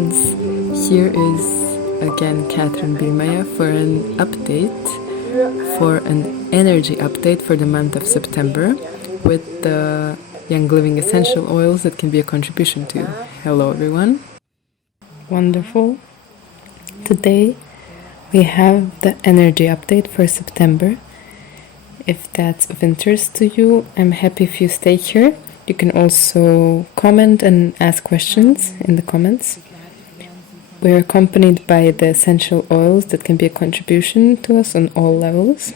ones. Here is again Katherine for an update, for an energy update for the month of September with the Young Living essential oils that can be a contribution to you. Hello everyone. Wonderful. Today we have the energy update for September. If that's of interest to you, I'm happy if you stay here. You can also comment and ask questions in the comments. We're accompanied by the essential oils that can be a contribution to us on all levels.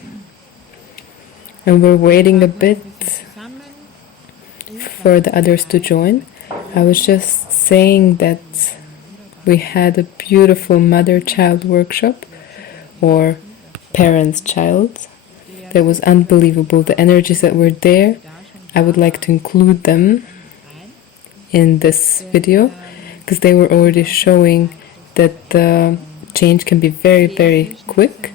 And we're waiting a bit for the others to join. I was just saying that we had a beautiful mother-child workshop, or parents-child. That was unbelievable. The energies that were there, I would like to include them in this video because they were already showing that the change can be very, very quick.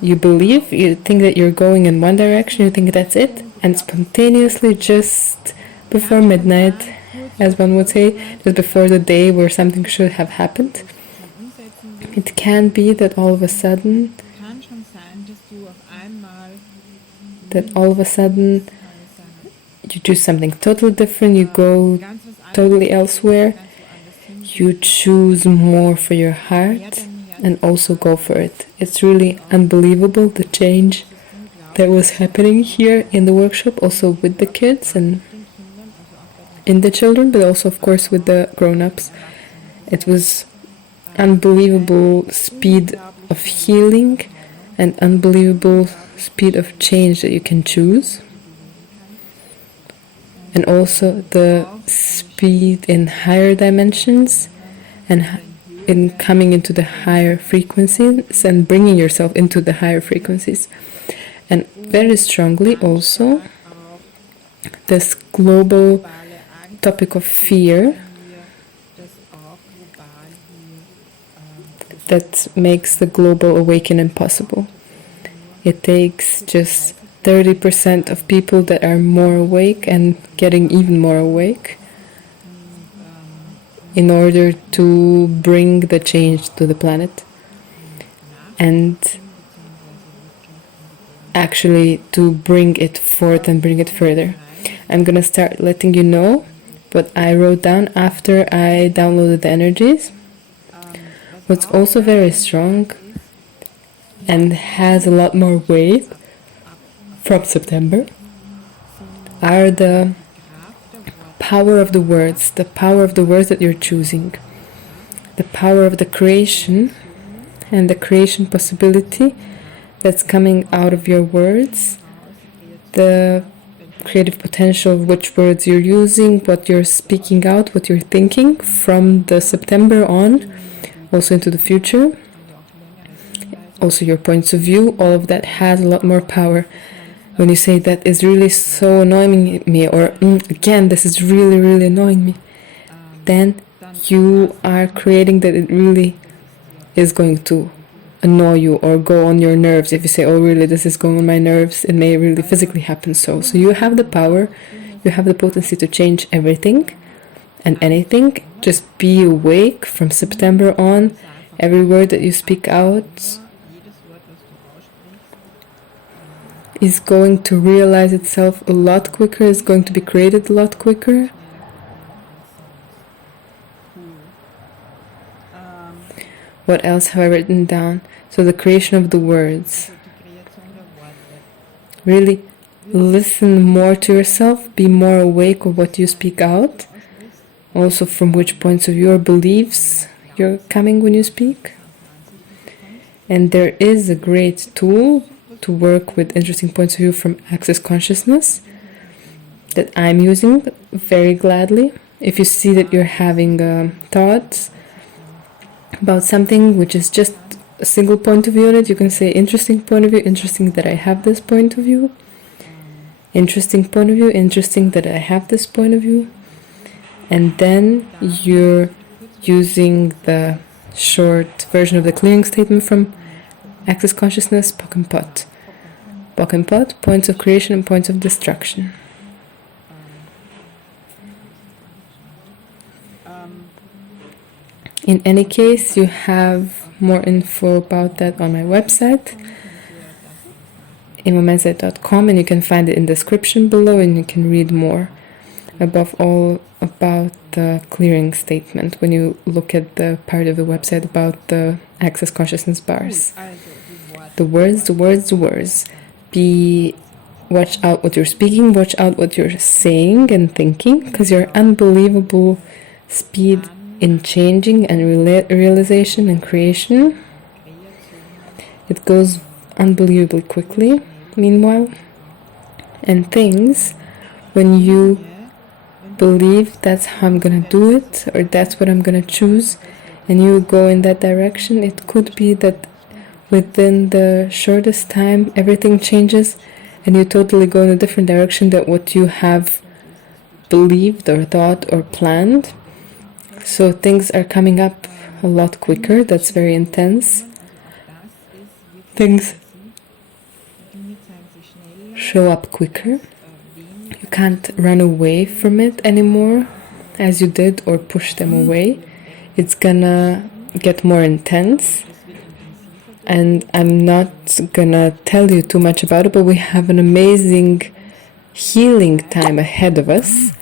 You believe, you think that you're going in one direction, you think that's it, and spontaneously just before midnight, as one would say, just before the day where something should have happened, it can be that all of a sudden you do something totally different, you go totally elsewhere, you choose more for your heart and also go for it. It's really unbelievable, the change that was happening here in the workshop, also with the kids and in the children, but also of course with the grown-ups. It was unbelievable speed of healing and unbelievable speed of change that you can choose, and also the speed in higher dimensions and in coming into the higher frequencies and bringing yourself into the higher frequencies. And very strongly also this global topic of fear that makes the global awakening possible. It takes just 30% of people that are more awake and getting even more awake in order to bring the change to the planet and actually to bring it forth and bring it further. I'm gonna start letting you know what I wrote down after I downloaded the energies. What's also very strong and has a lot more weight from September are the power of the words that you're choosing, the power of the creation and the creation possibility that's coming out of your words, the creative potential of which words you're using, what you're speaking out, what you're thinking from the September on, also into the future. Also your points of view, all of that has a lot more power. When you say that is really so annoying me, or again, this is really, really annoying me, then you are creating that it really is going to annoy you or go on your nerves. If you say, oh really, this is going on my nerves, it may really physically happen. So you have the power, you have the potency to change everything and anything. Just be awake from September on. Every word that you speak out is going to realize itself a lot quicker, is going to be created a lot quicker. What else have I written down? So the creation of the words. Really listen more to yourself, be more awake of what you speak out, also from which points of view or beliefs you're coming when you speak. And there is a great tool to work with interesting points of view from Access Consciousness that I'm using very gladly. If you see that you're having thoughts about something which is just a single point of view on it, you can say interesting point of view, interesting that I have this point of view, interesting point of view, interesting that I have this point of view, and then you're using the short version of the clearing statement from Access Consciousness, POC and POT. POC and POT, points of creation and points of destruction. In any case, you have more info about that on my website, imamenzeit.com, and you can find it in the description below, and you can read more. Above all, about the clearing statement when you look at the part of the website about the access consciousness bars. The words, the words, the words. Watch out what you're speaking, watch out what you're saying and thinking, because your unbelievable speed in changing and realization and creation, it goes unbelievably quickly, meanwhile. And things, when you believe that's how I'm gonna do it, or that's what I'm gonna choose, and you go in that direction, it could be that within the shortest time everything changes and you totally go in a different direction than what you have believed or thought or planned. So things are coming up a lot quicker. That's very intense. Things show up quicker. You can't run away from it anymore as you did, or push them away. It's gonna get more intense, and I'm not gonna tell you too much about it, but we have an amazing healing time ahead of us.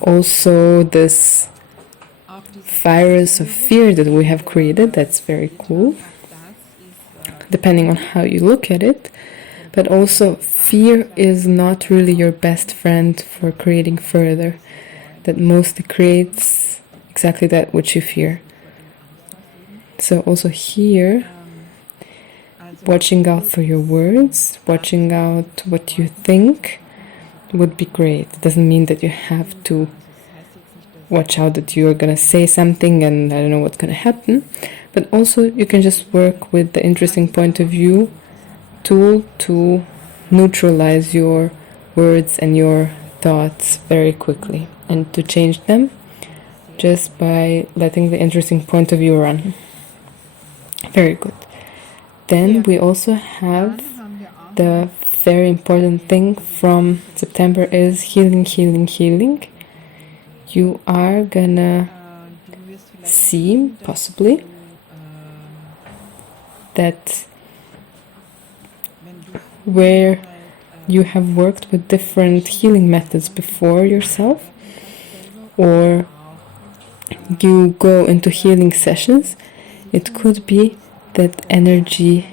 Also, this virus of fear that we have created, that's very cool, depending on how you look at it. But also, fear is not really your best friend for creating further. That mostly creates exactly that which you fear. So also here, watching out for your words, watching out what you think would be great. It doesn't mean that you have to watch out that you're gonna say something and I don't know what's gonna happen. But also you can just work with the interesting point of view tool to neutralize your words and your thoughts very quickly, and to change them just by letting the interesting point of view run. Very good. Then we also have the very important thing from September is healing, healing, healing. You are gonna see, possibly, that where you have worked with different healing methods before yourself, or you go into healing sessions, it could be that energy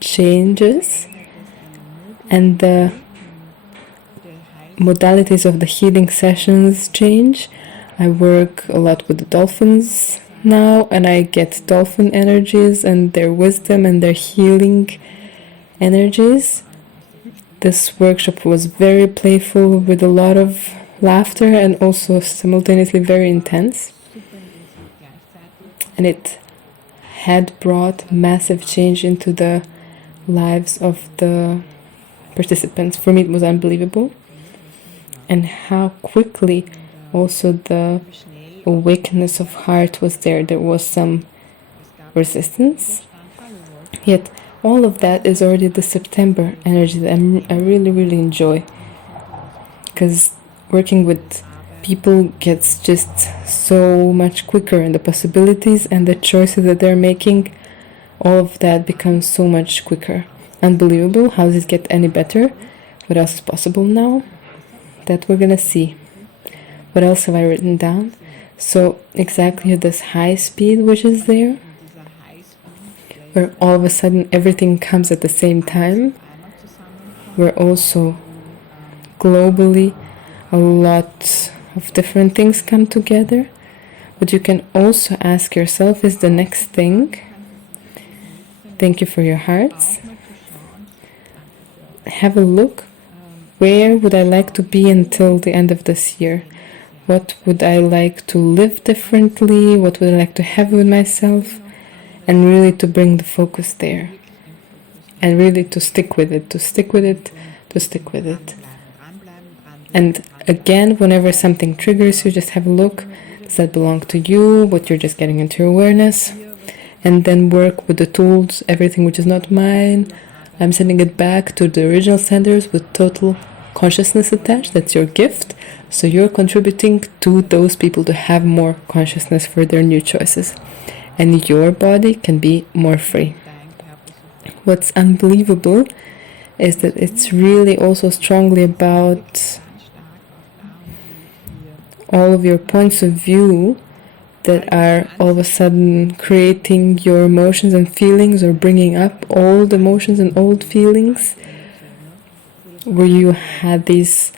changes and the modalities of the healing sessions change. I work a lot with the dolphins now, and I get dolphin energies and their wisdom and their healing energies. This workshop was very playful with a lot of laughter and also simultaneously very intense. And it had brought massive change into the lives of the participants. For me, it was unbelievable. And how quickly also the awakeness of heart was there. There was some resistance. Yet all of that is already the September energy that I really, really enjoy. Because working with people gets just so much quicker, and the possibilities and the choices that they're making, all of that becomes so much quicker. Unbelievable. How does it get any better? What else is possible now? That we're gonna see. What else have I written down? So exactly this high speed which is there, where all of a sudden everything comes at the same time, where also globally a lot of different things come together. But you can also ask yourself, is the next thing, thank you for your hearts, have a look, where would I like to be until the end of this year? What would I like to live differently? What would I like to have with myself? And really to bring the focus there. And really to stick with it, to stick with it, to stick with it. And again, whenever something triggers you, just have a look. Does that belong to you? What you're just getting into your awareness? And then work with the tools, everything which is not mine. I'm sending it back to the original senders with total consciousness attached. That's your gift. So you're contributing to those people to have more consciousness for their new choices. And your body can be more free. What's unbelievable is that it's really also strongly about all of your points of view that are all of a sudden creating your emotions and feelings, or bringing up old emotions and old feelings, where you had these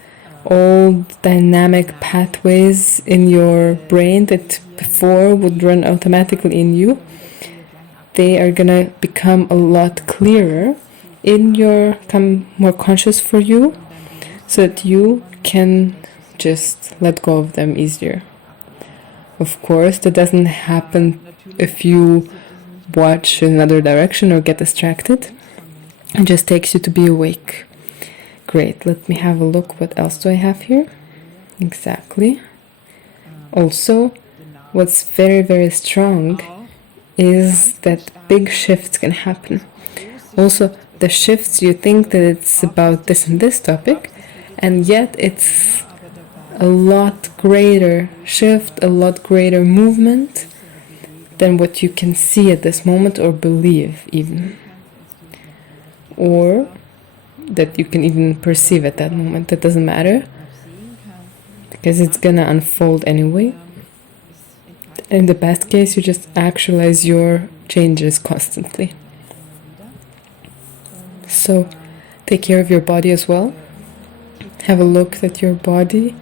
old dynamic pathways in your brain that before would run automatically in you. They are gonna become a lot clearer become more conscious for you, so that you can just let go of them easier. Of course, that doesn't happen if you watch in another direction or get distracted. It just takes you to be awake. Great, let me have a look. What else do I have here? Exactly. Also, what's very, very strong is that big shifts can happen. Also, the shifts, you think that it's about this and this topic, and yet it's a lot greater shift, a lot greater movement than what you can see at this moment or believe even. Or that you can even perceive at that moment. That doesn't matter, because it's gonna unfold anyway. In the best case, you just actualize your changes constantly. So take care of your body as well. Have a look that your body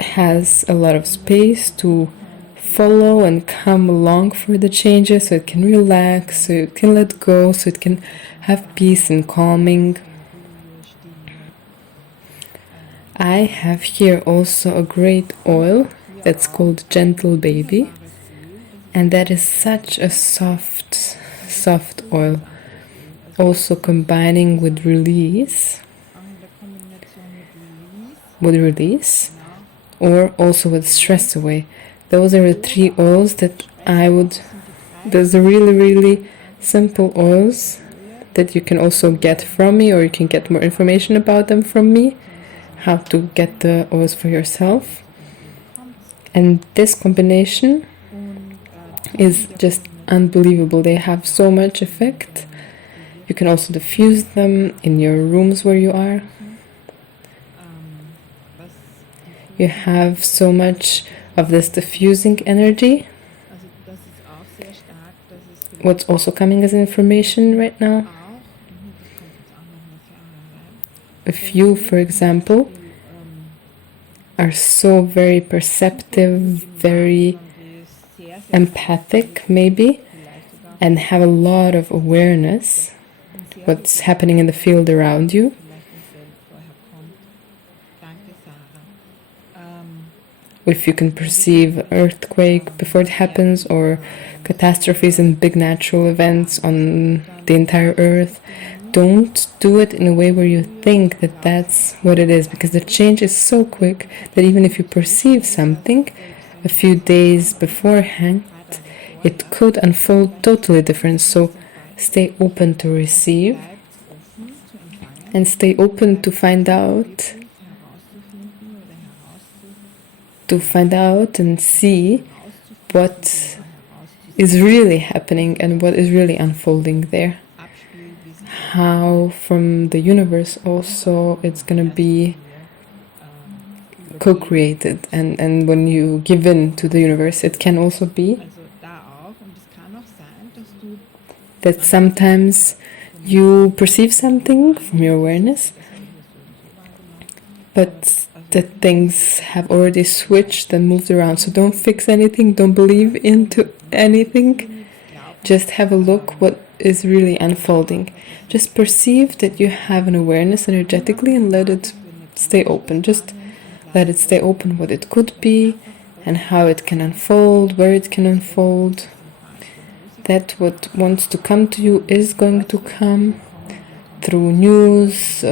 has a lot of space to follow and come along for the changes, so it can relax, so it can let go, so it can have peace and calming. I have here also a great oil that's called Gentle Baby, and that is such a soft oil, also combining with release, or also with stress away. Those are the 3 oils that there's a really, really simple oils that you can also get from me, or you can get more information about them from me, how to get the oils for yourself. And this combination is just unbelievable. They have so much effect. You can also diffuse them in your rooms where you are. You have so much of this diffusing energy. What's also coming as information right now? If you, for example, are so very perceptive, very empathic maybe, and have a lot of awareness what's happening in the field around you, if you can perceive earthquake before it happens, or catastrophes and big natural events on the entire earth, don't do it in a way where you think that that's what it is, because the change is so quick that even if you perceive something a few days beforehand, it could unfold totally different. So stay open to receive, and stay open to find out and see what is really happening and what is really unfolding there. How from the universe also it's going to be co-created, and when you give in to the universe, it can also be that sometimes you perceive something from your awareness, but that things have already switched and moved around. So don't fix anything, don't believe into anything, just have a look what is really unfolding. Just perceive that you have an awareness energetically, and let it stay open. Just let it stay open, what it could be and how it can unfold, where it can unfold. That what wants to come to you is going to come through news,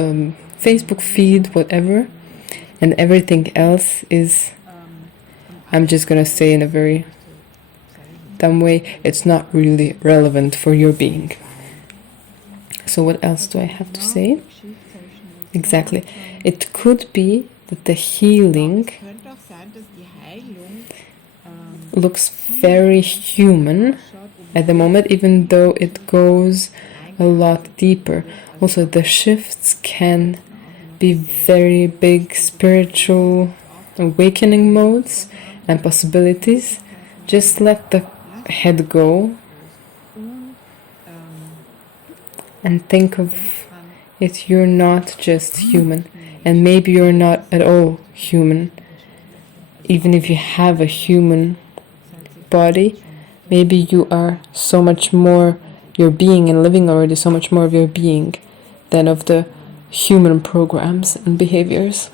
Facebook feed, whatever. And everything else is, I'm just gonna say in a very dumb way, it's not really relevant for your being. So what else do I have to say? Exactly. It could be that the healing looks very human at the moment, even though it goes a lot deeper. Also, the shifts can be very big spiritual awakening modes and possibilities. Just let the head go and think of it. You're not just human, and maybe you're not at all human. Even if you have a human body, maybe you are so much more your being and living already so much more of your being than of the human programs and behaviors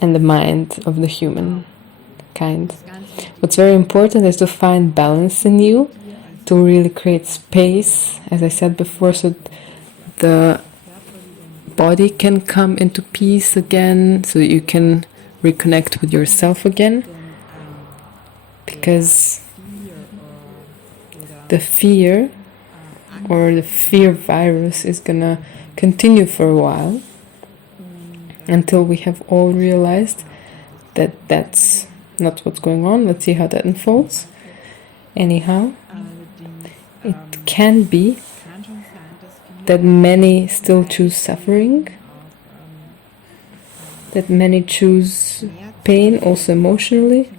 and the mind of the human kind. What's very important is to find balance in you, to really create space, as I said before, so the body can come into peace again, so that you can reconnect with yourself again. Because the fear or the fear virus is gonna continue for a while until we have all realized that that's not what's going on. Let's see how that unfolds. Anyhow, it can be that many still choose suffering, that many choose pain also emotionally,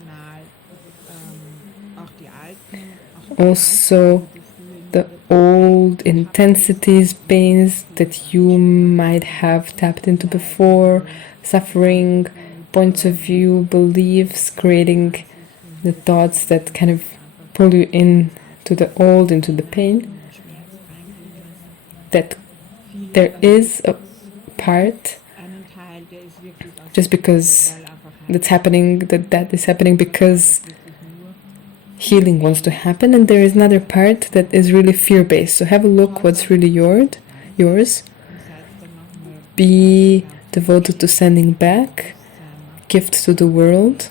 also the old intensities, pains that you might have tapped into before, suffering, points of view, beliefs, creating the thoughts that kind of pull you into the old, into the pain. That there is a part, just because that's happening, that is happening because healing wants to happen, and there is another part that is really fear-based. So have a look what's really yours. Be devoted to sending back gifts to the world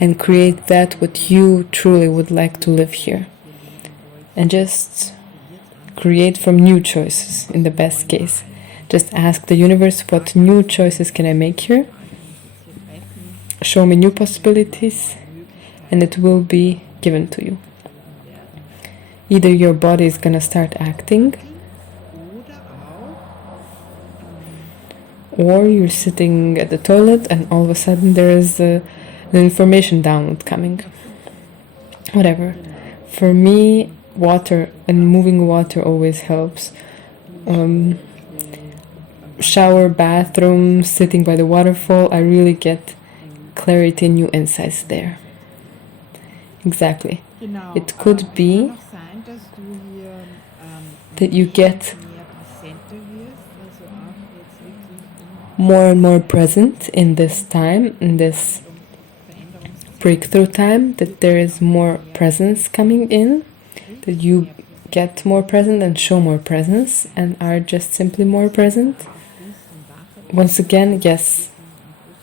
and create that what you truly would like to live here. And just create from new choices in the best case. Just ask the universe, what new choices can I make here? Show me new possibilities, and it will be given to you. Either your body is gonna start acting, or you're sitting at the toilet and all of a sudden there is an information download coming. Whatever. For me, water and moving water always helps. Shower, bathroom, sitting by the waterfall, I really get clarity, new insights there. Exactly. It could be that you get more and more present in this time, in this breakthrough time, that there is more presence coming in, that you get more present and show more presence and are just simply more present. Once again, yes,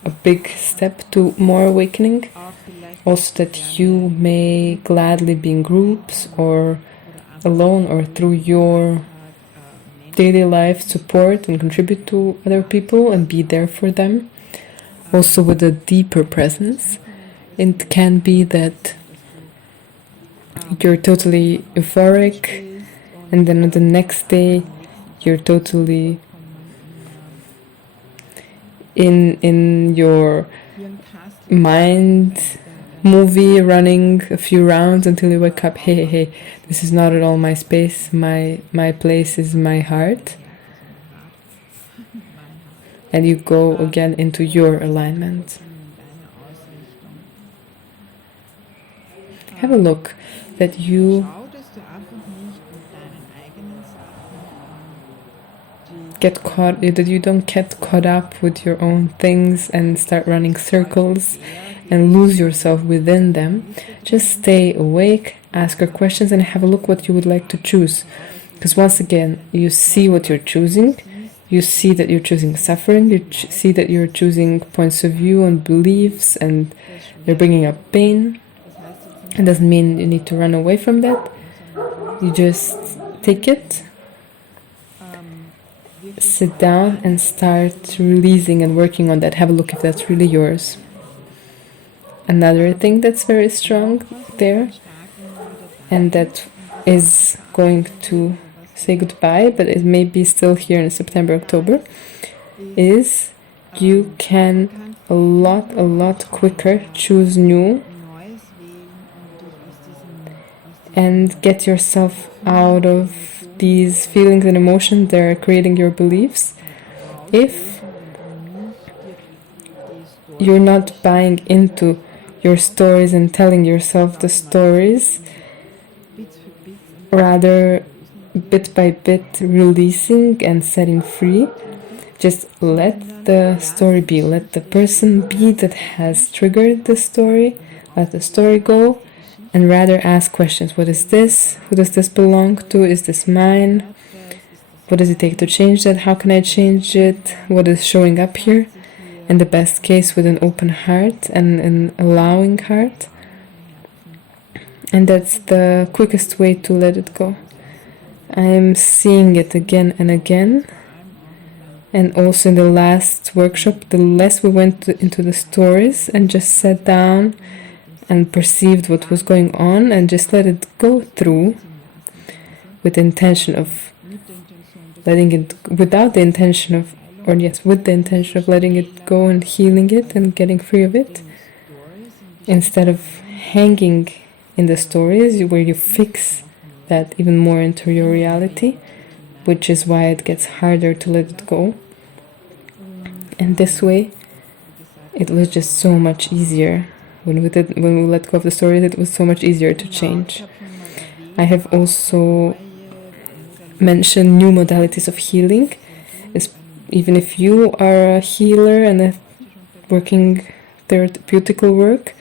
a big step to more awakening. Also that you may gladly be in groups or alone or through your daily life support and contribute to other people and be there for them. Also with a deeper presence. It can be that you're totally euphoric and then on the next day you're totally in your mind movie running a few rounds until you wake up. Hey, this is not at all my space. My place is my heart. And you go again into your alignment. Have a look that you that you don't get caught up with your own things and start running circles and lose yourself within them. Just stay awake, ask your questions, and have a look what you would like to choose. Because once again, you see what you're choosing. You see that you're choosing suffering. You see that you're choosing points of view and beliefs, and they're bringing up pain. It doesn't mean you need to run away from that. You just take it sit down and start releasing and working on that. Have a look if that's really yours. Another thing that's very strong there, and that is going to say goodbye, but it may be still here in September, October, is you can a lot quicker choose new and get yourself out of these feelings and emotions that are creating your beliefs if you're not buying into your stories and telling yourself the stories, rather bit by bit releasing and setting free. Just let the story be, let the person be that has triggered the story, let the story go, and rather ask questions. What is this? Who does this belong to? Is this mine? What does it take to change that? How can I change it? What is showing up here? In the best case, with an open heart and an allowing heart. And that's the quickest way to let it go. I'm seeing it again and again. And also in the last workshop, the less we went into the stories and just sat down and perceived what was going on and just let it go through with the intention of letting it, without the intention of, or yes, with the intention of letting it go and healing it and getting free of it, instead of hanging in the stories where you fix that even more into your reality, which is why it gets harder to let it go. And this way, it was just so much easier. When we let go of the stories, it was so much easier to change. I have also mentioned new modalities of healing. Even if you are a healer and a working therapeutical work,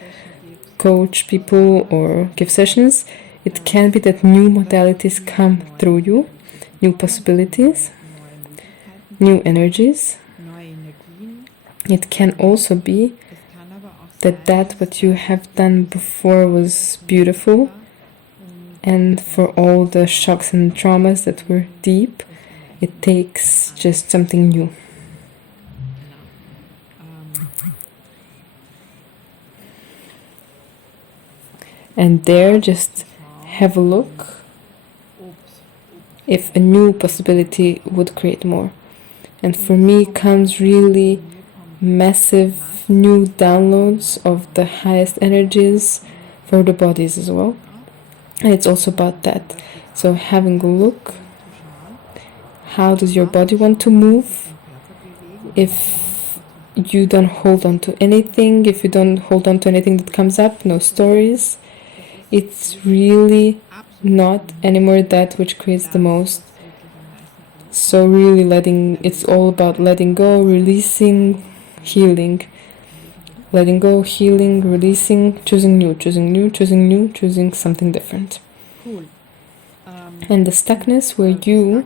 coach people or give sessions, it can be that new modalities come through you, new possibilities, new energies. It can also be that what you have done before was beautiful, and for all the shocks and traumas that were deep, it takes just something new. And there, just have a look if a new possibility would create more. And for me comes really massive new downloads of the highest energies for the bodies as well. And it's also about that. So having a look, how does your body want to move? If you don't hold on to anything, if you don't hold on to anything that comes up, no stories, it's really not anymore that which creates the most. So really it's all about letting go, releasing, healing. Letting go, healing, releasing, choosing new, choosing new, choosing new, choosing something different. And the stuckness where you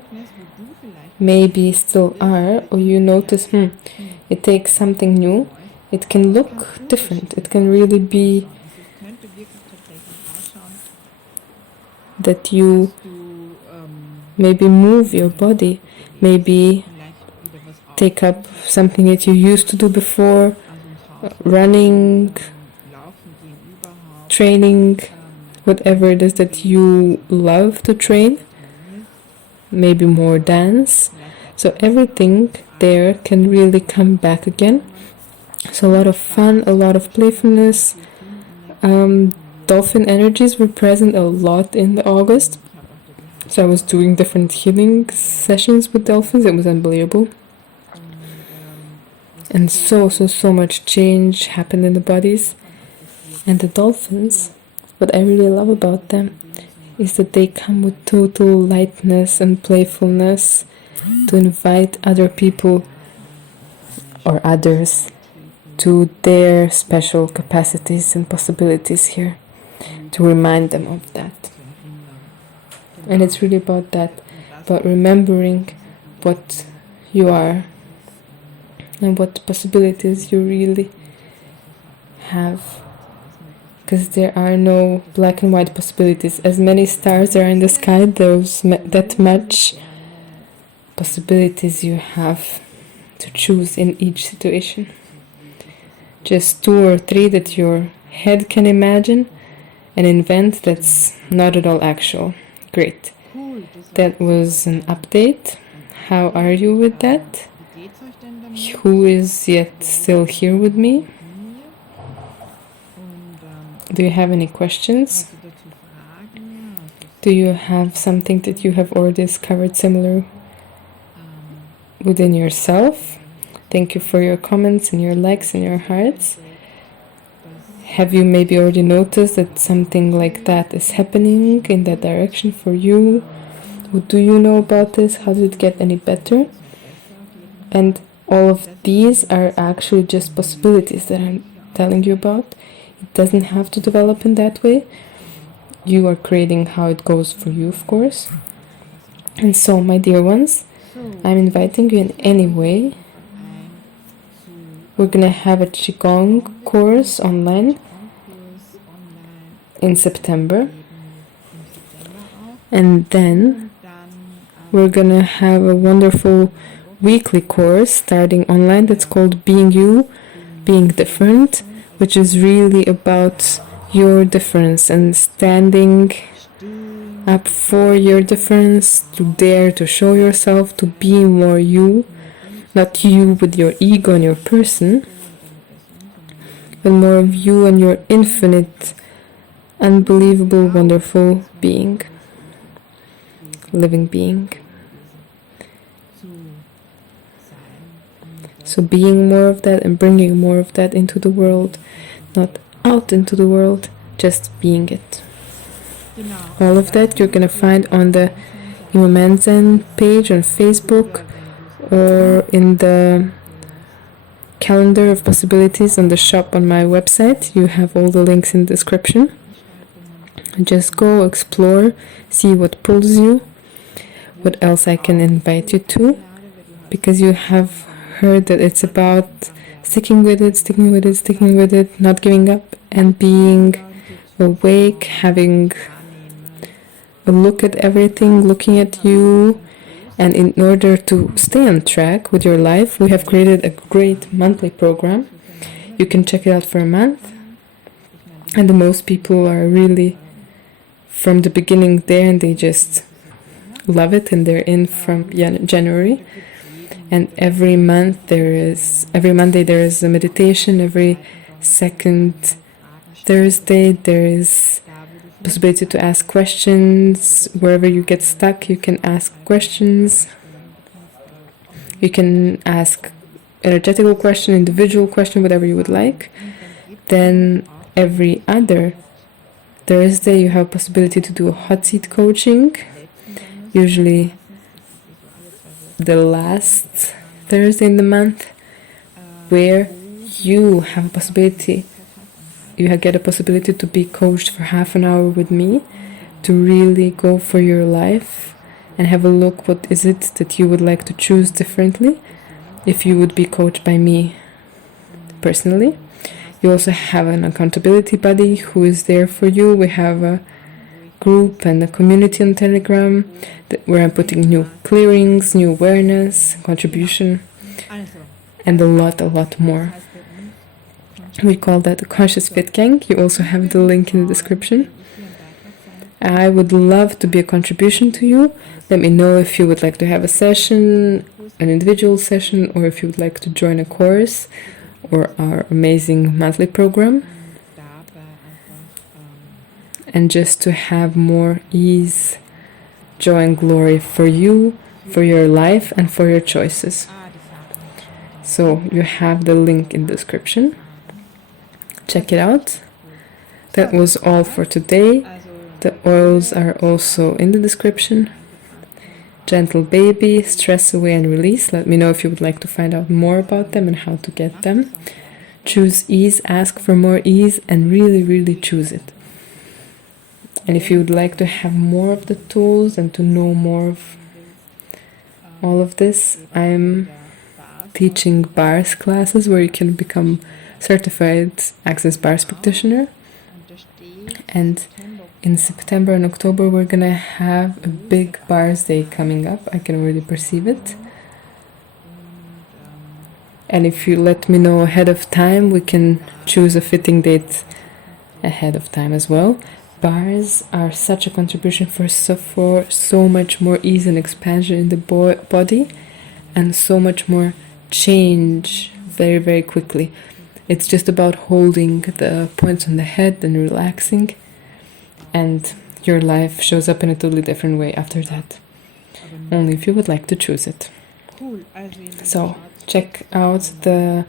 maybe still are, or you notice, it takes something new, it can look different. It can really be that you maybe move your body, maybe take up something that you used to do before, running, training, whatever it is that you love to train, maybe more dance. So everything there can really come back again. So a lot of fun, a lot of playfulness. Dolphin energies were present a lot in August. So I was doing different healing sessions with dolphins. It was unbelievable. And so much change happened in the bodies. And the dolphins, what I really love about them is that they come with total lightness and playfulness to invite other people or others to their special capacities and possibilities here, to remind them of that. And it's really about that, about remembering what you are and what possibilities you really have. Because there are no black and white possibilities. As many stars there are in the sky, there's that much possibilities you have to choose in each situation. Just 2 or 3 that your head can imagine and invent that's not at all actual. Great. That was an update. How are you with that? Who is yet still here with me? Do you have any questions? Do you have something that you have already discovered similar within yourself? Thank you for your comments and your likes and your hearts. Have you maybe already noticed that something like that is happening in that direction for you? What do you know about this? How did it get any better? And all of these are actually just possibilities that I'm telling you about. It doesn't have to develop in that way. You are creating how it goes for you, of course. And so, my dear ones, I'm inviting you in any way. We're gonna have a Qigong course online in September. And then we're gonna have a wonderful weekly course starting online that's called Being You, Being Different, which is really about your difference and standing up for your difference, to dare to show yourself, to be more you, not you with your ego and your person, but more of you and your infinite, unbelievable, wonderful being, living being. So being more of that and bringing more of that into the world, not out into the world, just being it. All of that you're going to find on the Imomenzen page on Facebook or in the calendar of possibilities on the shop on my website. You have all the links in the description. Just go explore, see what pulls you, what else I can invite you to, because you have heard that it's about sticking with it, not giving up, and being awake, having a look at everything, looking at you. And in order to stay on track with your life, we have created a great monthly program. You can check it out for a month. And the most people are really from the beginning there, and they just love it, and they're in from January. And every Monday there is a meditation. Every second Thursday there is possibility to ask questions. Wherever you get stuck, you can ask questions. You can ask energetical question, individual question, whatever you would like. Then every other Thursday you have possibility to do a hot seat coaching, usually the last Thursday in the month, where you have a possibility, get a possibility to be coached for half an hour with me, to really go for your life and have a look what is it that you would like to choose differently if you would be coached by me personally. You also have an accountability buddy who is there for you. We have a group and a community on Telegram where I'm putting new clearings, new awareness, contribution, and a lot more. We call that the Conscious Fit Gang. You also have the link in the description. I would love to be a contribution to you. Let me know if you would like to have a session, an individual session, or if you would like to join a course or our amazing monthly program. And just to have more ease, joy and glory for you, for your life, and for your choices. So you have the link in the description. Check it out. That was all for today. The oils are also in the description. Gentle Baby, Stress Away and Release. Let me know if you would like to find out more about them and how to get them. Choose ease, ask for more ease, and really choose it. And if you would like to have more of the tools and to know more of all of this, I'm teaching bars classes where you can become certified Access Bars practitioner. And in September and October we're gonna have a big Bars Day coming up. I can already perceive it. And if you let me know ahead of time, we can choose a fitting date ahead of time as well. Bars are such a contribution for so much more ease and expansion in the body, and so much more change very, very quickly. It's just about holding the points on the head and relaxing, and your life shows up in a totally different way after that. Only if you would like to choose it. So check out the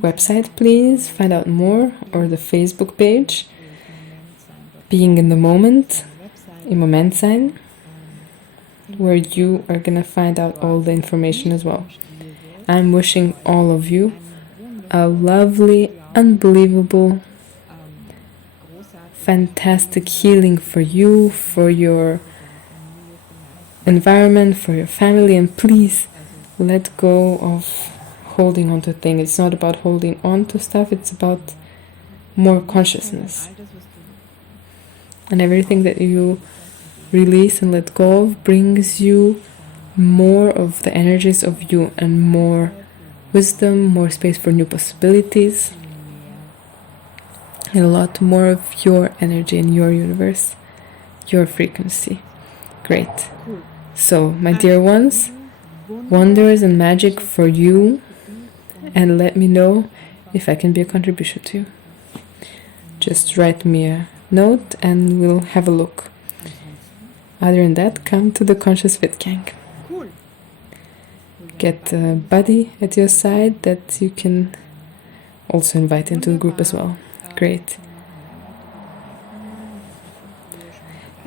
website, please, find out more, or the Facebook page, Being in the Moment, Im Moment sein, where you are gonna find out all the information as well. I'm wishing all of you a lovely, unbelievable, fantastic healing for you, for your environment, for your family, and please let go of holding on to things. It's not about holding on to stuff, it's about more consciousness. And everything that you release and let go of brings you more of the energies of you, and more wisdom, more space for new possibilities, and a lot more of your energy in your universe, your frequency. Great. So, my dear ones, wonders and magic for you, and let me know if I can be a contribution to you. Just write me a note and we'll have a look. Other than that, come to the Conscious Fit Gang. Get a buddy at your side that you can also invite into the group as well. Great.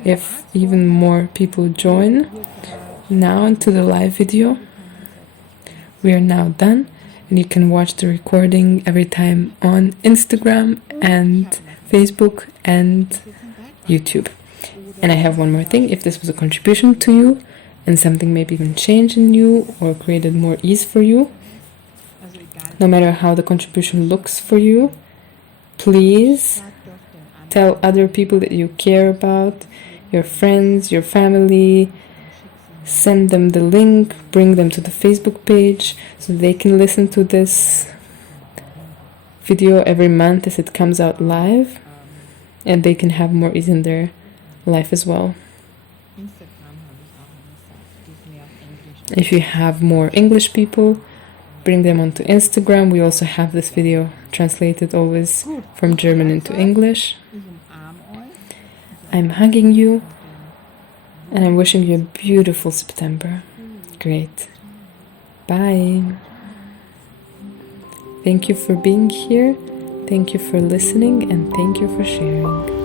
If even more people join now into the live video, we are now done, and you can watch the recording every time on Instagram and Facebook and YouTube. And I have one more thing. If this was a contribution to you, and something maybe even changed in you or created more ease for you, no matter how the contribution looks for you, please tell other people that you care about, your friends, your family, send them the link, bring them to the Facebook page so they can listen to this video every month as it comes out live, and they can have more ease in their life as well. If you have more English people, bring them onto Instagram. We also have this video translated always from German into English. I'm hugging you, and I'm wishing you a beautiful September. Great. Bye. Thank you for being here. Thank you for listening, and thank you for sharing.